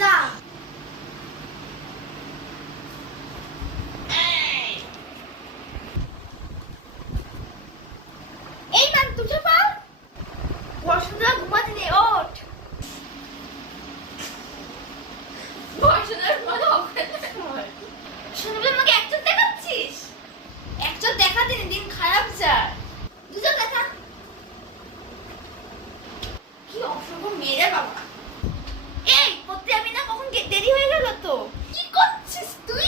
যা। এই না তুই পার বসুন্ধরা ঘুমাতে নেই, ওঠ। বসুন্ধরা ঘুমাতে হবে শুনবি আমাকে এক চোখ দেখাচ্ছিস? এক চোখ দেখা দিন, দিন খারাপ যায়। দুজন দেখা কি অসভ্য মেরে বাবা। এই পড়তে যাবি না? কখন দেরি হয়ে গেল তো। কি করছিস তুই?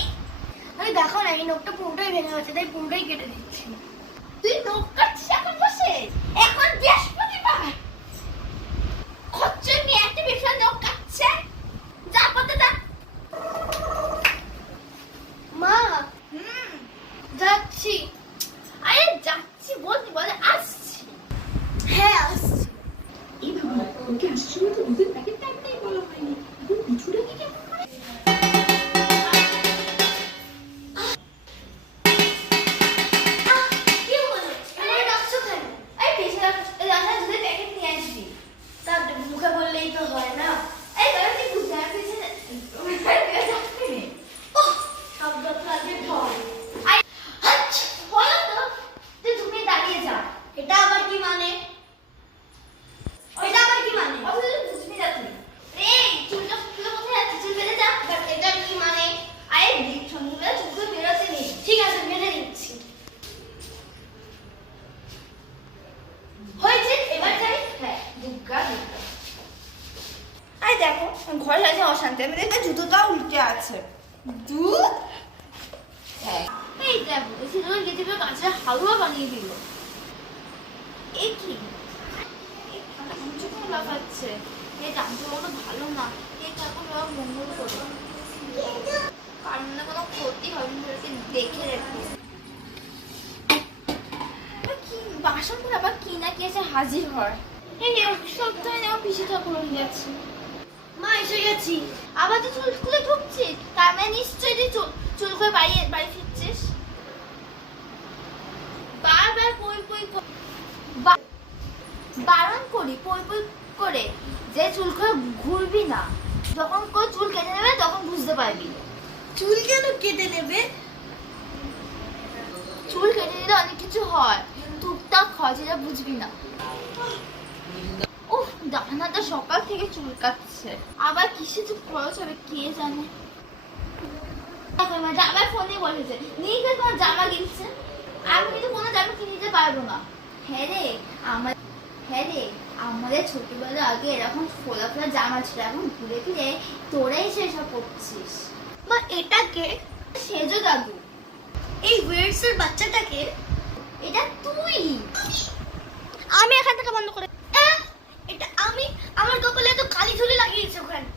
আমি দেখো না এই নখটা পুরোটাই ভেঙে গেছে, তাই পুরোটাই কেটে দিচ্ছি। তুই নখ কাটছিস এখন বসে? এখন বৃহস্পতিবার, খচ্চর নিয়ে একটা বিষয় নখ কাটছে। যা পড়তে যা। মা হুম যাচ্ছি। আরে যাচ্ছি বলতে বলে আসছি। হ্যাঁ আসছি। এই বাবা, ওকে আসার সময় তো দুধের প্যাকেট টাইপটাই বলা হয়নি, এখন পিছুটা কি কেমন করে? কি বলে আমার ডাকছো কেন? এই পেছনে রাখা দুধের প্যাকেট নিয়ে আসবি। তার মুখে বললেই তো হয় না। এই বাবা তুই বুঝতে পারছিস না? ওহ শব্দ লাগে ভয়। আচ্ছা বলো তো, তুই তুমি দাঁড়িয়ে যা। এটা আবার কি মানে? এটা আবার কি মানে? অথচ তুই বুঝবি না তুই। এই চুলটা চুল কোথায় যাচ্ছে? চুল বেঁধে যা। এটা কি মানে? আরে সন্ধ্যেবেলা চুলগুলো বেরোতে নেই। ঠিক আছে বেঁধে দিচ্ছি। হয়েছে এবার যাই। হ্যাঁ দুর্গা দুর্গা। আরে দেখো ঘরে আছে অশান্তি, আমি দেখবে জুতোটাও উল্টে আছে। দুধ হ্যাঁ এই দেখো সেগুলো গেছে গাছের হালুয়া বানিয়ে দিল। এ কি যখন লাফাচ্ছে, এই জানতে বলো ভালো না। এই এখন ওরা মঙ্গল করো, কারণ না কোনো ক্ষতি হবে না, দেখে রেখো। কি বাসন করে আবার কি না কি এসে হাজির হয়। এই সপ্তাহে নেওয়া পিসি ঠাকুর হয়ে যাচ্ছে। মা এসে গেছি। আবার তুই চুল খুলে ঢুকছিস, তার মানে নিশ্চয়ই তুই চুল করে বাড়ি ফিরছিস। বারবার পই পই বারণ করি পই পই করে যে চুল করে ঘুরবি না। যখন করে চুল কেটে নেবে তখন বুঝতে পারবি। চুল কেন কেটে নেবে? চুল কেটে নিলে অনেক কিছু হয়, টুকটাক হয়, সেটা বুঝবি না। উফ ডানাটা সকাল থেকে চুল কাটছে, আবার কিসে যে খরচ হবে কে জানে। দেখো মা জামার ফোনে বসেছে, নিয়ে গিয়ে তোমার জামা কিনছে। আমি কিন্তু কোনো জামা কিনে দিতে পারবো না। হ্যাঁ রে আমাদের ছোটবেলা আগে এরকম ফোলা ফোলা জামা ছিল, এখন ঘুরে ফিরে তোরাই সেসব পড়ছিস। মা এটা কে? সেজো দাদু। এই ওয়েটসের বাচ্চাটাকে? এটা তুই। আমি এখান থেকে বন্ধ করে। এটা আমি? আমার কপালে তো কালি ঝুলি লাগিয়েছে ওখানে।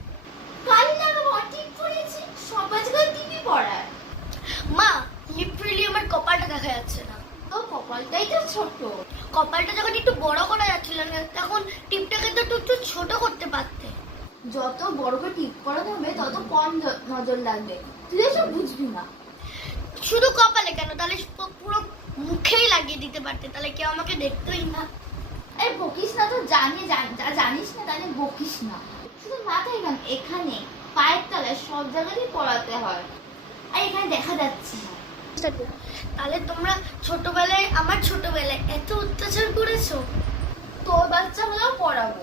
কালি লাগাবো ঠিক করেছি, সবাই জায়গায় টিভি পড়ায়। মা লিটারালি আমার কপালটা দেখা যাচ্ছে না। তো কপালটাই তো ছোট। কপালটা যখন একটু বড় করা যাচ্ছিল না তখন টিপটাকে তো একটু ছোট করতে পারতে। যত বড় করে টিপ করাতে হবে তত কম নজর লাগবে, তুই এসব বুঝবি না। শুধু কপালে কেন, তাহলে পুরো মুখেই লাগিয়ে দিতে পারতে, তাহলে কেউ আমাকে দেখতোই না। আরে বকিস না, তো জানিস না তাহলে বকিস না। শুধু মাথায় কেন, এখানে পায়ের তলায় সব জায়গাতেই পড়াতে হয়, আর এখানে দেখা যাচ্ছে না। তাহলে তোমরা আমার ছোটবেলায় এত অত্যাচার করেছো। তোর বাচ্চা হলেও পড়াবো।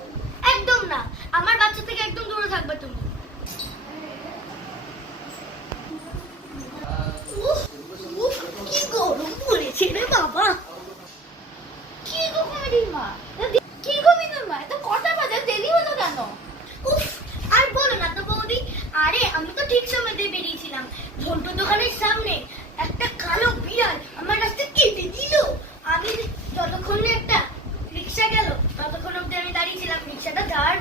একদম না, আমার বাচ্চা থেকে একদম দূরে থাকবে তুমি। উফ, উফ, কি গরম পড়েছে রে বাবা। কি গো কমেডির মা, কি গো বিনুর মা, এত কটা বাজে, দেরি হলো কেন? উফ, আর বলো না তো বৌদি। আরে আমি তো ঠিক সময়তে বেরিয়েছিলাম, ঝন্টুর দোকানের সামনে একটা কালো বিড়াল আমার রাস্তায় কেটে দিল। আমি যতক্ষণ না একটা রিক্সা গেল ততক্ষণ অব্দি আমি দাঁড়িয়েছিলাম। রিক্সাটা যাওয়ার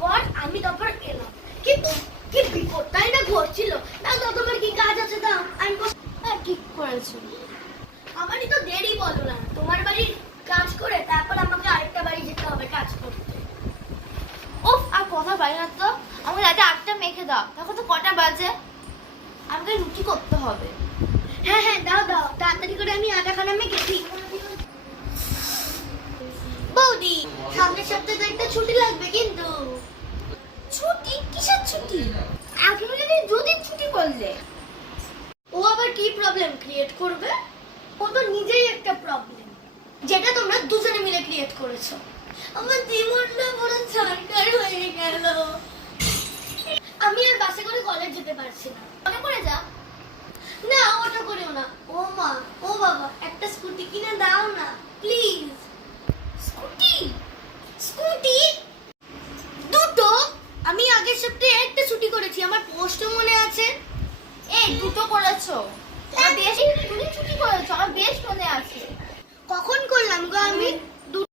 পর আমি তারপর এলাম, কিন্তু কি বিপদটাই না ঘটছিল। না তো তোমার কি কাজ আছে? দাও আমি হ্যাঁ ঠিক করেছো। আমারই তো দেরি বলো না, তোমার বাড়ির কাজ করে তারপর আমাকে আরেকটা বাড়ি যেতে হবে কাজ করতে। উফ আর কথা পারি না তো, আমাকে রাতে 8টা মেখে দাও। দেখো তো কটা বাজে, আমাকে রুটি করতে হবে। হ্যাঁ হ্যাঁ দাও দাও, তাড়াতাড়ি করে আমি আটাখানা মেখেছি। বৌদি সামনের সপ্তাহে তো একটা ছুটি লাগবে কিন্তু। ছুটি? কিসের ছুটি? আগামী দিনে দুদিন ছুটি করলে ও আবার কি প্রবলেম ক্রিয়েট করবে? ও তো নিজেই একটা প্রবলেম, যেটা তোমরা দুজনে মিলে ক্রিয়েট করেছো। আমার জীবনটা বড় ছাড়কার হয়ে গেল। আমি আর বাসে করে কলেজ যেতে পারছি না। অটো করে যা। না, অটো করেও না। ও মা, ও বাবা, একটা স্কুটি কিনে দাও না প্লিজ। স্কুটি? স্কুটি দুটো? আমি আগের সপ্তাহে একটা ছুটি করেছি, আমার পোস্টও মনে আছে। এই দুটো করেছো? আমার বেশ, তুমি ছুটি করেছো, আমার বেশ মনে আছে। কখন করলাম গো আমি?